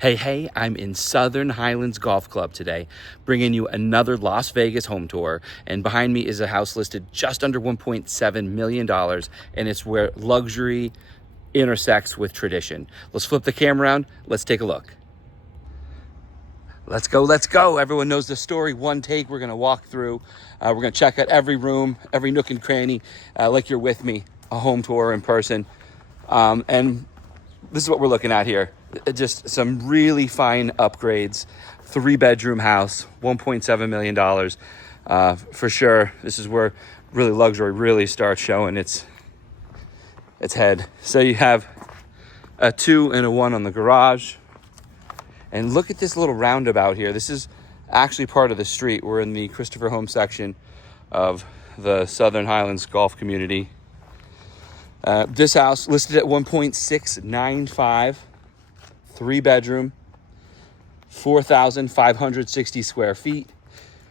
Hey, I'm in Southern Highlands Golf Club today, bringing you another Las Vegas home tour. And behind me is a house listed just under $1.7 million, and it's where luxury intersects with tradition. Let's flip the camera around. Let's take a look. Let's go. Everyone knows the story. One take, we're gonna walk through. We're gonna check out every room, every nook and cranny, like you're with me, a home tour in person. And this is what we're looking at here. Just some really fine upgrades. 3-bedroom house, $1.7 million. For sure, this is where really luxury really starts showing its head. So you have a 2 and a 1 on the garage. And look at this little roundabout here. This is actually part of the street. We're in the Christopher Home section of the Southern Highlands Golf community. This house listed at 1.695, 3-bedroom, 4,560 square feet.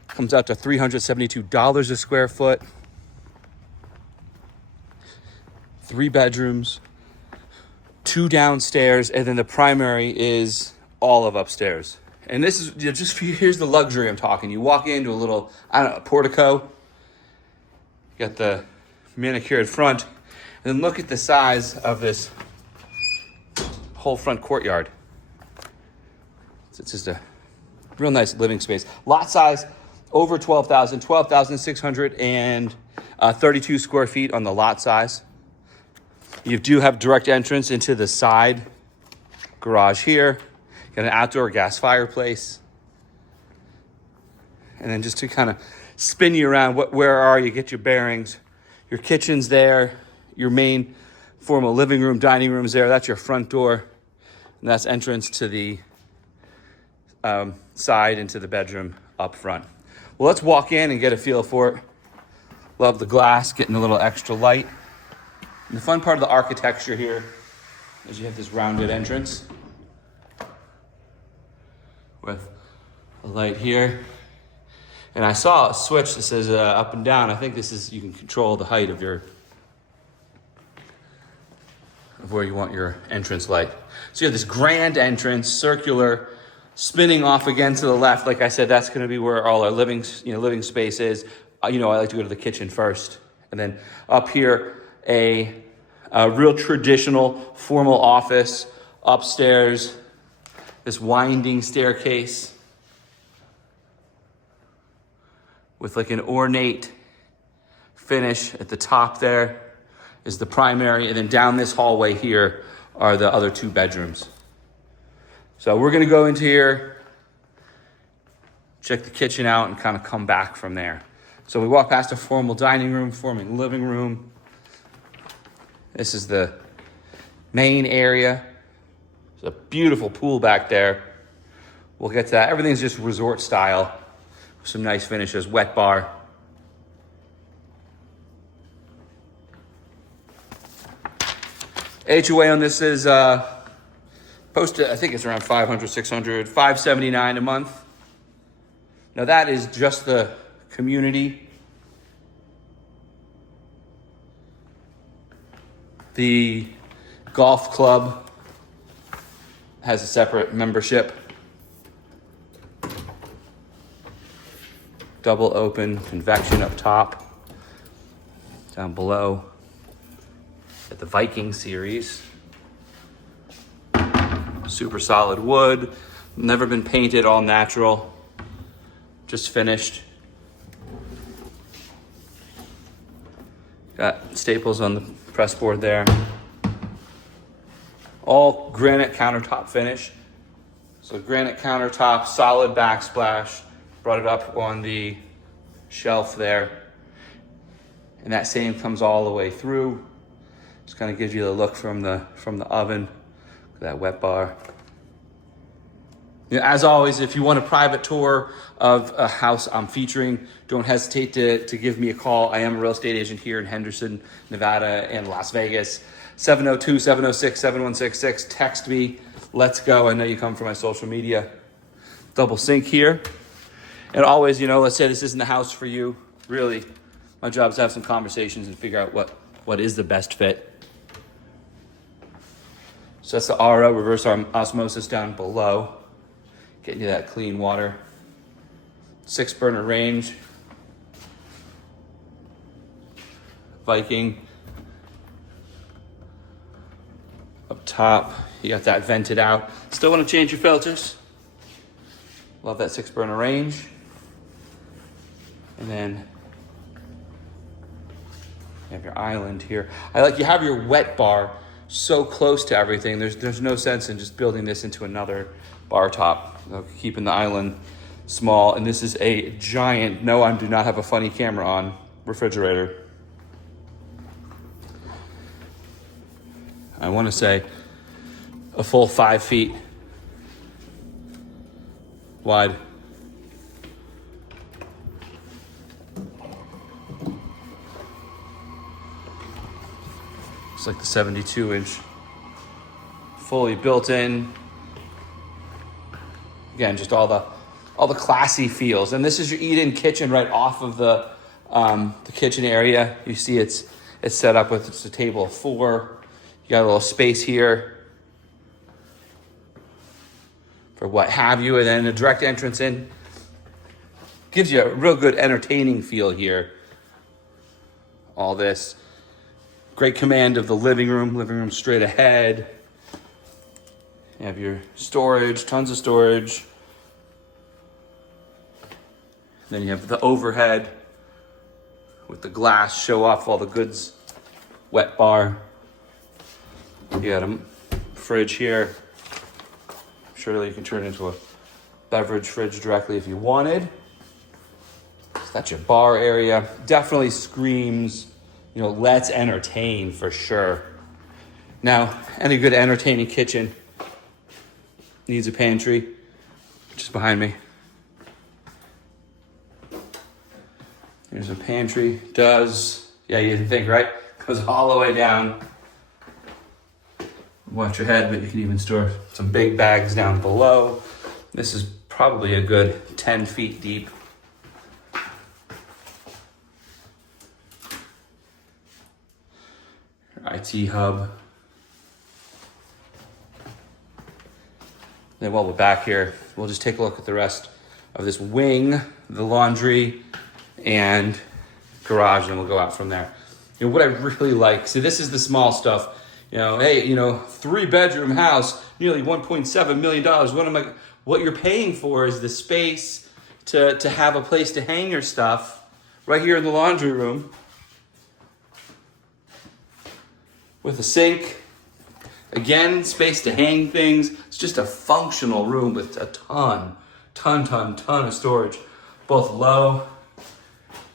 Comes out to $372 a square foot. 3 bedrooms, 2 downstairs, and then the primary is all of upstairs. And this is just, here's the luxury I'm talking. You walk into a little, portico. You got the manicured front. And then look at the size of this whole front courtyard. It's just a real nice living space. Lot size over 12,632 square feet on the lot size. You do have direct entrance into the side garage here. You got an outdoor gas fireplace. And then just to kind of spin you around, where are you? Get your bearings. Your kitchen's there. Your main formal living room, dining room's there. That's your front door. And that's entrance to the side into the bedroom up front. Well, let's walk in and get a feel for it. Love the glass, getting a little extra light. And the fun part of the architecture here is you have this rounded entrance with a light here. And I saw a switch that says up and down. I think this is, you can control the height of where you want your entrance light. So you have this grand entrance, circular, spinning off again to the left. Like I said, that's going to be where all our living space is. I like to go to the kitchen first. And then up here, a real traditional formal office. Upstairs, this winding staircase with like an ornate finish at the top there is the primary. And then down this hallway here are the other 2 bedrooms. So we're gonna go into here, check the kitchen out, and kind of come back from there. So we walk past a formal dining room, formal living room. This is the main area. There's a beautiful pool back there. We'll get to that. Everything's just resort style. Some nice finishes, wet bar. HOA on this is posted, I think it's around 500, 600, 579 a month. Now that is just the community. The golf club has a separate membership. Double open convection up top. Down below at the Viking series. Super solid wood, never been painted, all natural, just finished. Got staples on the press board there. All granite countertop finish. So granite countertop, solid backsplash, brought it up on the shelf there. And that same comes all the way through. Just kind of gives you the look from the oven. That wet bar. As always, if you want a private tour of a house I'm featuring, don't hesitate to give me a call. I am a real estate agent here in Henderson, Nevada, and Las Vegas. 702-706-7166. Text me. Let's go. I know you come from my social media. Double sink here. And always, let's say this isn't the house for you. Really, my job is to have some conversations and figure out what is the best fit. So that's the RO, reverse osmosis down below. Getting you that clean water. 6 burner range. Viking. Up top, you got that vented out. Still want to change your filters. Love that 6 burner range. And then you have your island here. You have your wet bar so close to everything. There's no sense in just building this into another bar top. Keeping the island small. And this is a giant, no, I do not have a funny camera on, refrigerator. I want to say a full 5 feet wide. It's like the 72-inch, fully built in. Again, just all the classy feels. And this is your eat-in kitchen right off of the kitchen area. You see it's set up with just a table of 4. You got a little space here for what have you, and then a direct entrance in. Gives you a real good entertaining feel here. All this. Great command of the living room straight ahead. You have your storage, tons of storage. Then you have the overhead with the glass, show off all the goods. Wet bar. You got a fridge here. Surely you can turn it into a beverage fridge directly if you wanted. So that's your bar area. Definitely screams, let's entertain for sure. Now, any good entertaining kitchen needs a pantry, which is behind me. Here's a pantry. Does, yeah, you didn't think, right? Goes all the way down. Watch your head, but you can even store some big bags down below. This is probably a good 10 feet deep. Your IT hub. Then while we're back here, we'll just take a look at the rest of this wing, the laundry, and garage, and we'll go out from there. What I really like, see, this is the small stuff. 3-bedroom house, nearly $1.7 million. What you're paying for is the space to have a place to hang your stuff right here in the laundry room with a sink. Again, space to hang things. It's just a functional room with a ton of storage, both low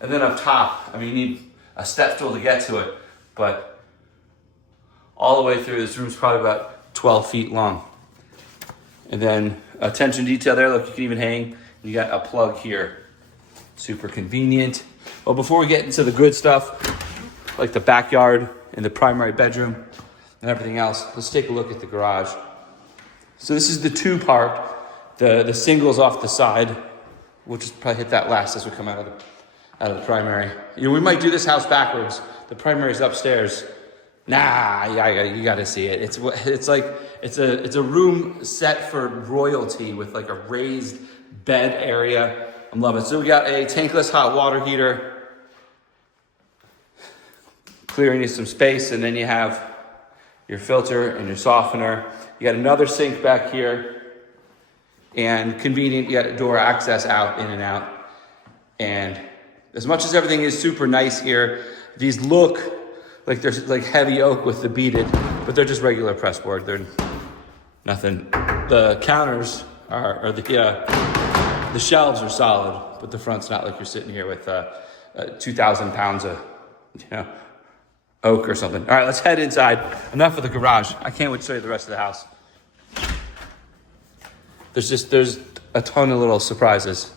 and then up top. You need a step stool to get to it, but all the way through, this room's probably about 12 feet long. And then attention detail there, look, you can even hang. You got a plug here. Super convenient. Well, before we get into the good stuff, like the backyard and the primary bedroom and everything else, let's take a look at the garage. So this is the 2-part. The singles off the side. We'll just probably hit that last as we come out of the primary. We might do this house backwards. The primary's upstairs. Nah, you gotta see it. It's a room set for royalty with like a raised bed area. I'm loving it. So we got a tankless hot water heater, clearing you some space, and then you have your filter and your softener. You got another sink back here, and convenient. You got door access out, in and out. And as much as everything is super nice here, these look like there's like heavy oak with the beaded, but they're just regular pressboard. They're nothing. The counters are the shelves are solid, but the front's not like you're sitting here with 2,000 pounds of oak or something. All right, let's head inside. Enough of the garage. I can't wait to show you the rest of the house. There's a ton of little surprises.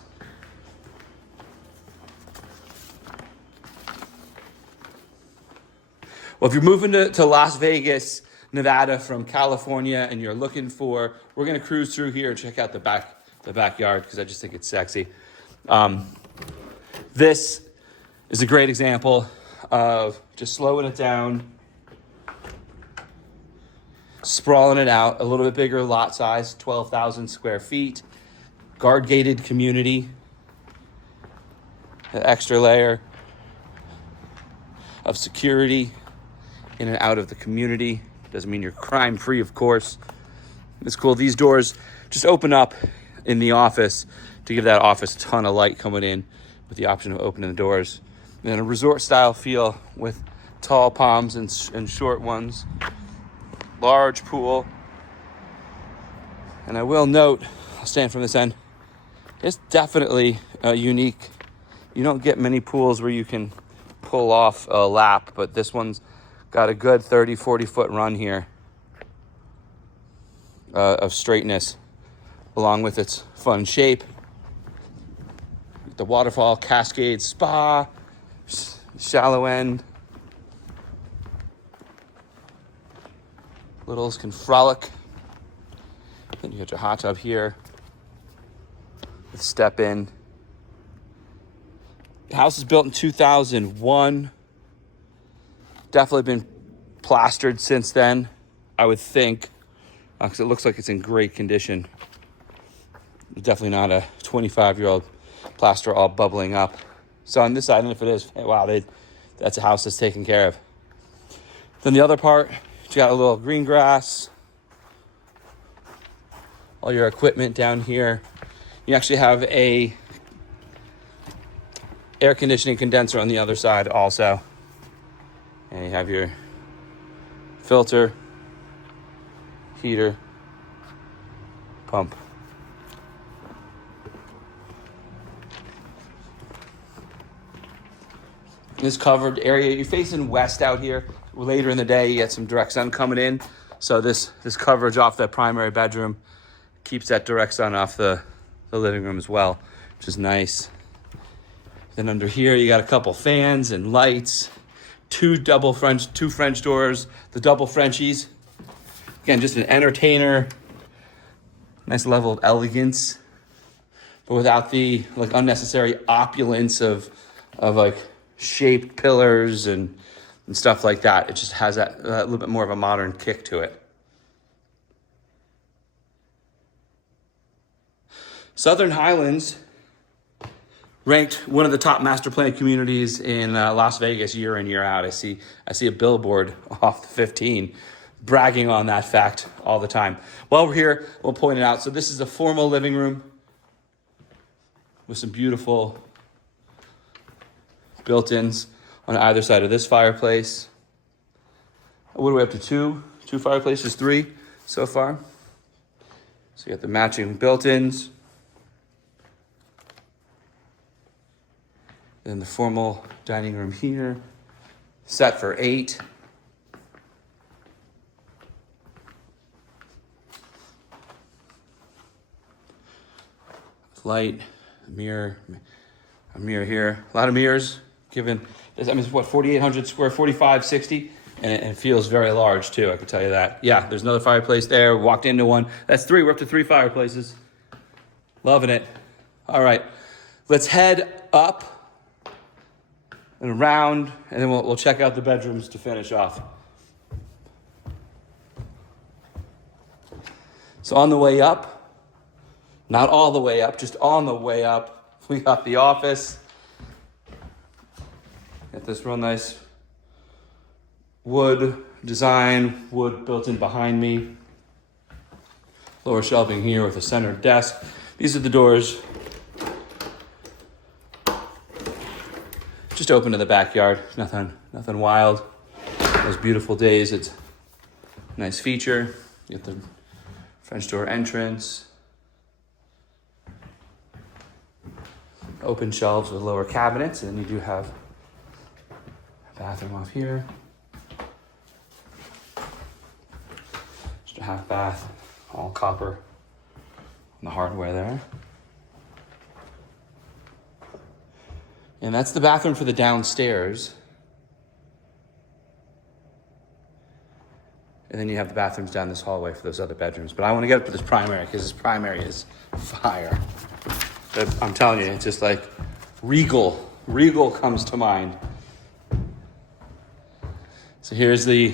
Well, if you're moving to Las Vegas, Nevada from California, and you're looking we're going to cruise through here and check out the backyard because I just think it's sexy. This is a great example of just slowing it down. sprawling it out, a little bit bigger lot size, 12,000 square feet, guard gated community, an extra layer of security in and out of the community. Doesn't mean you're crime free, of course. It's cool. These doors just open up in the office to give that office a ton of light coming in, with the option of opening the doors. And then a resort style feel with tall palms and short ones. Large pool. And I will note, I'll stand from this end, it's definitely unique. You don't get many pools where you can pull off a lap, but this one's got a good 30, 40 foot run here of straightness, along with its fun shape. The waterfall, cascade, spa, shallow end. Littles can frolic. Then you got your hot tub here with step in. The house is built in 2001. Definitely been plastered since then, I would think, because it looks like it's in great condition. Definitely not a 25-year-old plaster all bubbling up. So on this side, and if it is, wow, that's a house that's taken care of. Then the other part, you got a little green grass, all your equipment down here. You actually have a air conditioning condenser on the other side also. And you have your filter, heater, pump. This covered area, you're facing west out here. Later in the day, you get some direct sun coming in. So this coverage off that primary bedroom keeps that direct sun off the living room as well, which is nice. Then under here, you got a couple fans and lights, two French doors, the double Frenchies. Again, just an entertainer, nice level of elegance, but without the unnecessary opulence of like shaped pillars and stuff like that. It just has that little bit more of a modern kick to it. Southern Highlands ranked one of the top master plan communities in Las Vegas year in, year out. I see a billboard off the 15 bragging on that fact all the time. While we're here, we'll point it out. So this is a formal living room with some beautiful built-ins on either side of this fireplace. What are we up to? Two fireplaces, three so far. So you got the matching built-ins. Then the formal dining room here, set for 8. Light, a mirror here. A lot of mirrors, given, it's 4,800 square, 4,560, and it feels very large too, I can tell you that. Yeah, there's another fireplace there, walked into one. That's 3, we're up to 3 fireplaces. Loving it. All right, let's head up and around, and then we'll check out the bedrooms to finish off. So on the way up, not all the way up, just on the way up, we got the office. Got this real nice wood design, wood built in behind me. Lower shelving here with a center desk. These are the doors. Just open to the backyard, nothing wild. Those beautiful days, it's a nice feature. You get the French door entrance. Open shelves with lower cabinets, and then you do have a bathroom off here. Just a half bath, all copper on the hardware there. And that's the bathroom for the downstairs. And then you have the bathrooms down this hallway for those other bedrooms. But I want to get up to this primary because this primary is fire. I'm telling you, it's just like regal. Regal comes to mind. So here's the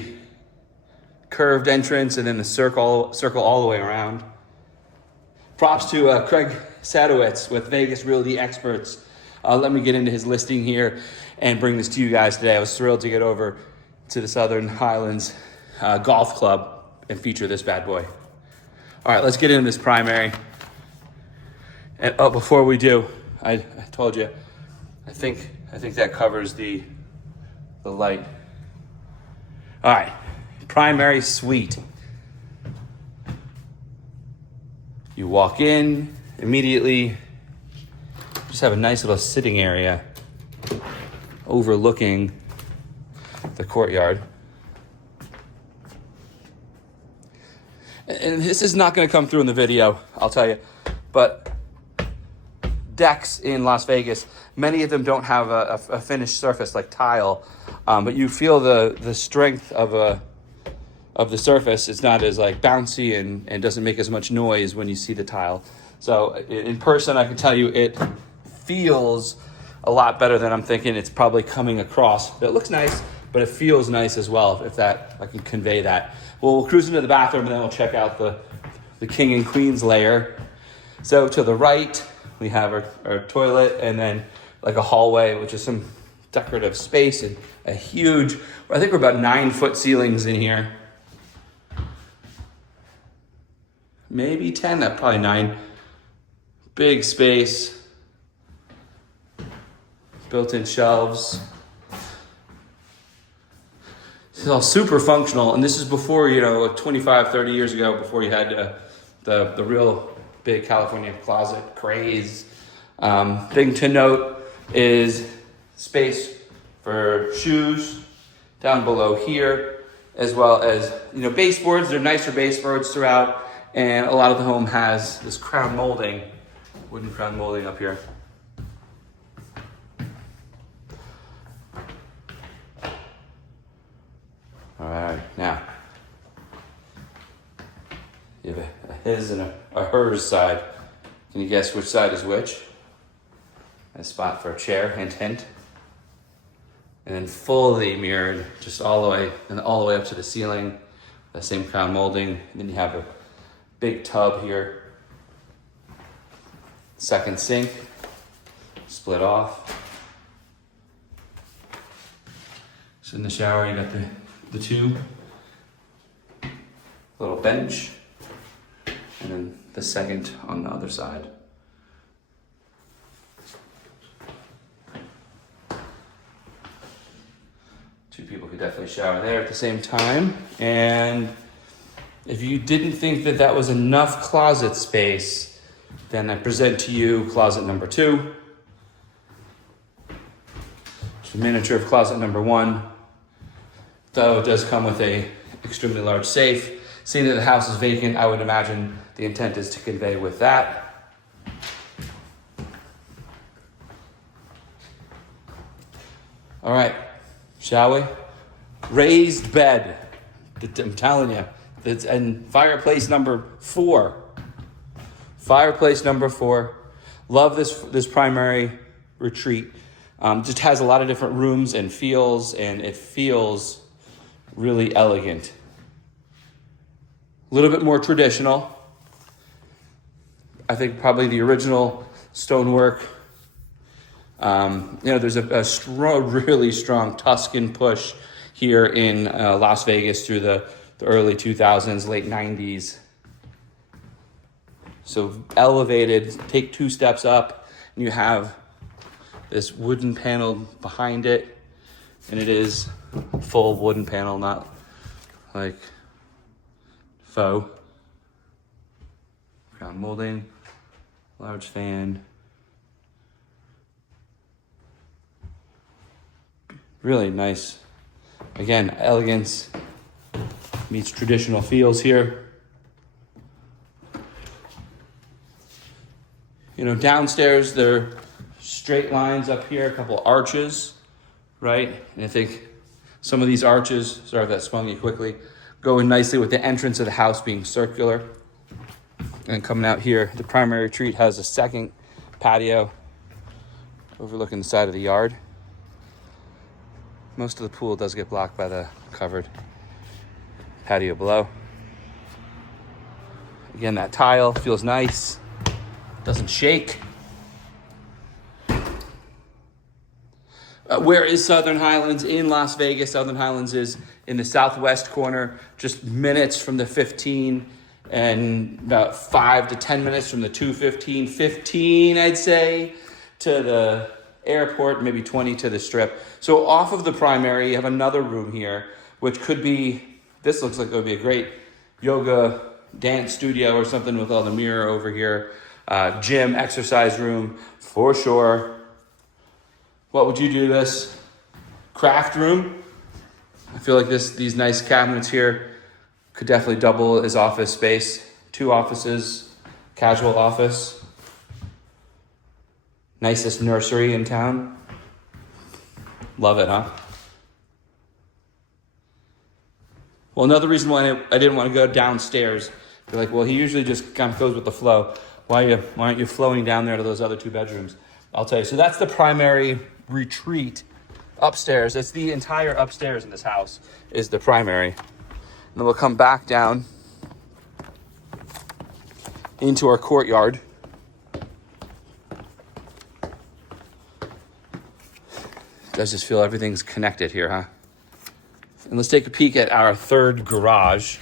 curved entrance and then the circle all the way around. Props to Craig Sadowitz with Vegas Realty Experts. Let me get into his listing here and bring this to you guys today. I was thrilled to get over to the Southern Highlands Golf Club and feature this bad boy. All right, let's get into this primary. And before we do, I told you, I think that covers the light. All right, primary suite. You walk in, immediately just have a nice little sitting area overlooking the courtyard. And this is not going to come through in the video, I'll tell you, but decks in Las Vegas, many of them don't have a finished surface like tile, but you feel the strength of the surface. It's not as like bouncy and doesn't make as much noise when you see the tile. So in person, I can tell you it feels a lot better than I'm thinking it's probably coming across. It looks nice, but it feels nice as well, if I can convey that. We'll cruise into the bathroom and then we'll check out the king and queen's layer. So to the right, we have our toilet and then like a hallway, which is some decorative space and a huge, I think we're about 9-foot ceilings in here. Maybe 10, probably 9. Big space. Built-in shelves. It's all super functional, and this is before, 25, 30 years ago, before you had the real big California closet craze. Thing to note is space for shoes down below here, as well as, baseboards. They're nicer baseboards throughout, and a lot of the home has this crown molding, wooden crown molding up here. All right, now, you have a his and a hers side. Can you guess which side is which? A spot for a chair, hint, hint. And then fully mirrored, just all the way up to the ceiling, the same crown molding. And then you have a big tub here. Second sink, split off. So in the shower, you got the two, little bench, and then the second on the other side. Two people could definitely shower there at the same time. And if you didn't think that was enough closet space, then I present to you closet number 2. It's a miniature of closet number 1. Though it does come with a extremely large safe. Seeing that the house is vacant, I would imagine the intent is to convey with that. All right, shall we? Raised bed. I'm telling you, and fireplace number 4. Fireplace number 4. Love this primary retreat. Just has a lot of different rooms and feels, and it feels really elegant. A little bit more traditional. I think probably the original stonework. There's a really strong Tuscan push here in Las Vegas through the early 2000s, late 90s. So elevated, take 2 steps up, and you have this wooden panel behind it, and it is full wooden panel, not like faux. Crown molding, large fan. Really nice. Again, elegance meets traditional feels here. Downstairs, there are straight lines up here, a couple arches, right? And I think some of these arches, sorry if that swung you quickly, go in nicely with the entrance of the house being circular. And coming out here, the primary retreat has a second patio overlooking the side of the yard. Most of the pool does get blocked by the covered Patio below. Again, that tile feels nice. Doesn't shake. Where is Southern Highlands? In Las Vegas. Southern Highlands is in the southwest corner, just minutes from the 15 and about 5 to 10 minutes from the 215. 15, I'd say, to the airport, maybe 20 to the strip. So off of the primary, you have another room here, which could be, this looks like it would be a great yoga dance studio or something with all the mirror over here. Gym, exercise room, for sure. What would you do this? Craft room. I feel like these nice cabinets here could definitely double as office space. 2 offices, casual office. Nicest nursery in town. Love it, huh? Well, another reason why I didn't want to go downstairs, they're like, well, he usually just kind of goes with the flow. Why aren't you flowing down there to those other 2 bedrooms? I'll tell you. So that's the primary retreat upstairs. That's the entire upstairs in this house is the primary. And then we'll come back down into our courtyard. Does just feel everything's connected here, huh? And let's take a peek at our third garage.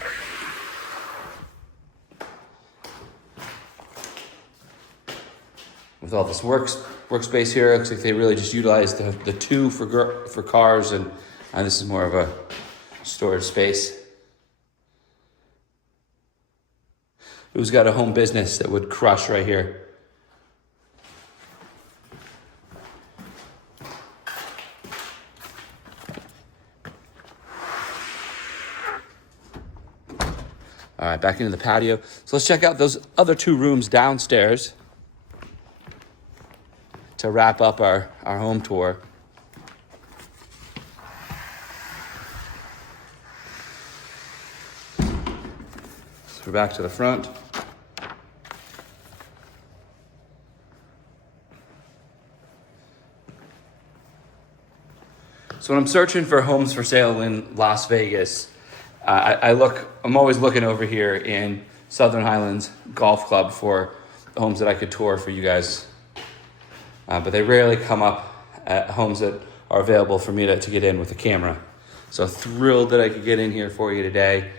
With all this workspace here, it looks like they really just utilized the 2 for cars, and this is more of a storage space. Who's got a home business that would crush right here? All right, back into the patio. So let's check out those other 2 rooms downstairs to wrap up our home tour. So we're back to the front. So when I'm searching for homes for sale in Las Vegas, I'm always looking over here in Southern Highlands Golf Club for homes that I could tour for you guys. But they rarely come up at homes that are available for me to get in with a camera. So thrilled that I could get in here for you today.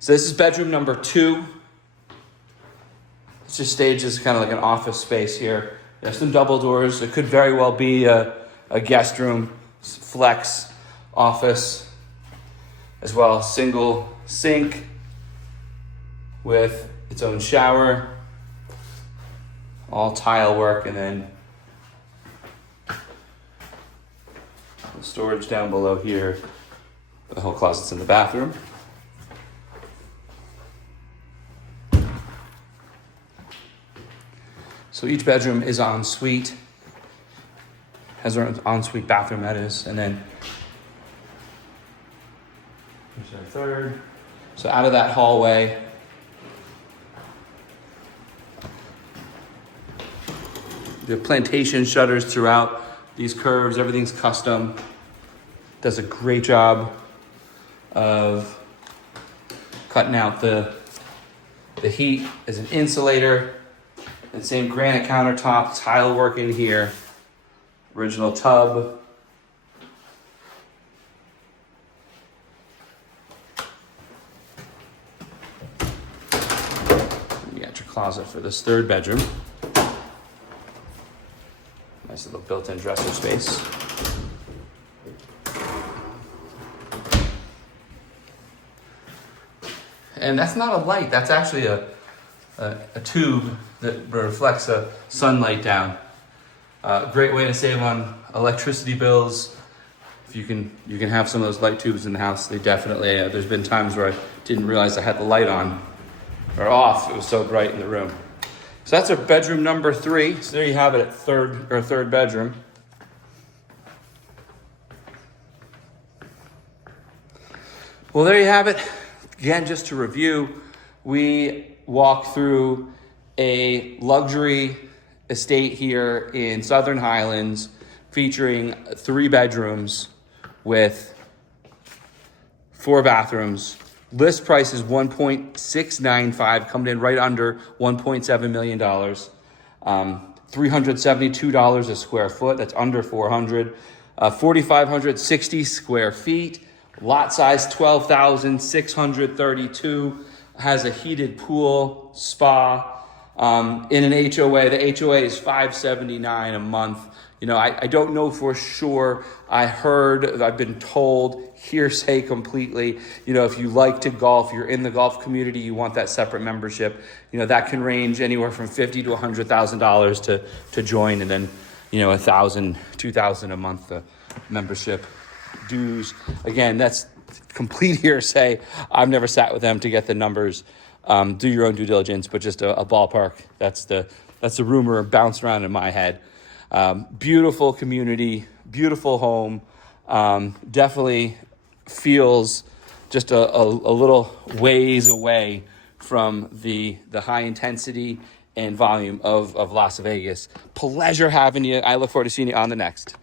So this is bedroom number 2. It's just staged as kind of like an office space here. There's some double doors. It could very well be a guest room, flex office, as well. Single sink with its own shower, all tile work, and then the storage down below here. The whole closet's in the bathroom. So each bedroom is en suite, has their own ensuite bathroom, that is, and then here's our third. So out of that hallway, the plantation shutters throughout these curves, everything's custom. Does a great job of cutting out the heat as an insulator. And same granite countertop, tile work in here. Original tub. You got your closet for this third bedroom. Nice little built-in dresser space. And that's not a light, that's actually a tube that reflects a sunlight down. Great way to save on electricity bills. If you can have some of those light tubes in the house. They definitely, there's been times where I didn't realize I had the light on or off. It was so bright in the room. So that's our bedroom number 3. So there you have it at third bedroom. Well, there you have it. Again, just to review, we walk through a luxury estate here in Southern Highlands featuring 3 bedrooms with 4 bathrooms List price is $1.695, coming in right under $1.7 million. $372 a square foot. That's under 400. 4,560 square feet. Lot size 12,632. Has a heated pool, spa, in an HOA. The HOA is $579 a month. You know, I don't know for sure. I've been told, hearsay completely, you know, if you like to golf, you're in the golf community, you want that separate membership, you know, that can range anywhere from $50,000 to $100,000 to join, and then, you know, $1,000, $2,000 a month membership dues. Again, that's complete hearsay. I've never sat with them to get the numbers. Do your own due diligence, but just a ballpark. That's the rumor bounced around in my head. Beautiful community, beautiful home. Definitely feels just a little ways away from the high intensity and volume of Las Vegas. Pleasure having you. I look forward to seeing you on the next.